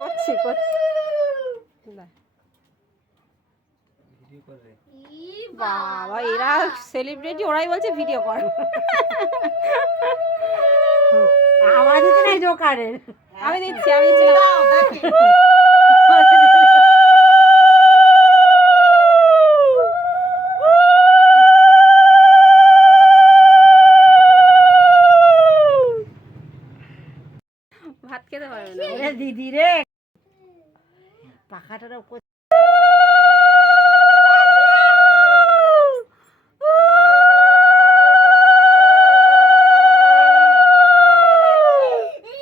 করছি করছি। বাবা এরা সেলিব্রিটি ওরাই বলছে ভিডিও কর। আওয়াজ দিতে নাই জোকারের আমি দিচ্ছি আমি দিচ্ছি না। ভাত খেতে পারবে না ওরে দিদি রে। পাখাটার উপর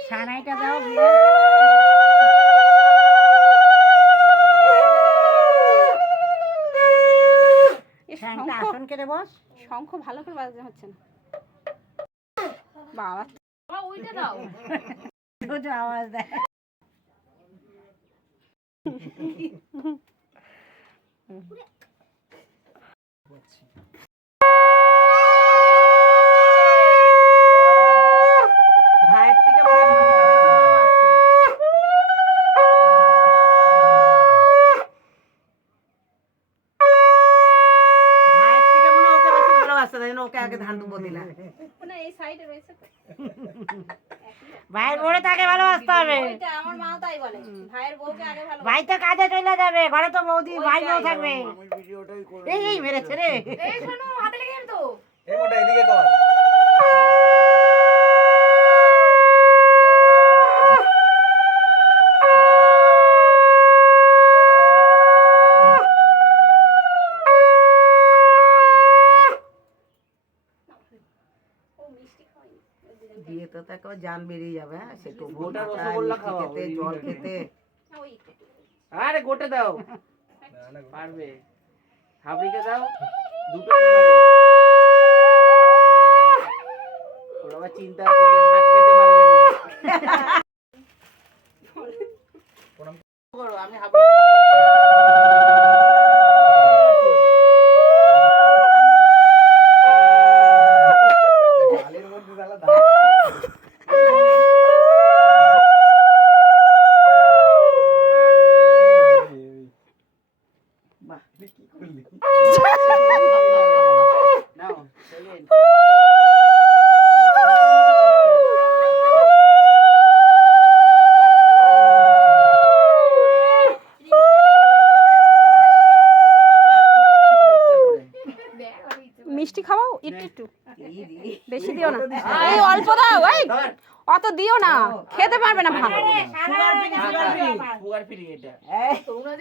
সানাইটা দাও শঙ্খ। আসন কেটে বস। শঙ্খ ভালো করে বাজাতে হচ্ছে না। বাবা রোজ আওয়াজ দেয়। ওকে বেশি ভালোবাসে তাই জন্য ওকে আগে ধান দুব্বো দিলাম না এই সাইডে রয়েছে তো। ভাইয়ের বউরে তাকে ভালোবাসতে হবে। আমার মাও তাই বলে। ভাইয়ের বউকে আগে ভালো ভাই তো কাজে চলে যাবে ঘরে তো বৌদি ভাই বউ থাকবে। এই এই মেরেছে রে। এই শোনো হাতে লেগে তো। এই মোটা এদিকে কর। বিয়ে তো তাকে জান বেরিয়ে যাবে হ্যাঁ? সেটু গোটা রসগোল্লা খাওয়াও, খেতে জল খেতে। আরে গোটে দাও। পারবে। হাবড়িকে দাও দুটো ওর আবার চিন্তা আছে যে ভাত খেতে পারবে না। করো, আমি হাবড়ি একটু একটু বেশি দিও না। এই অল্প দাও এই। অত দিও না। খেতে পারবে না ভালো। সুগার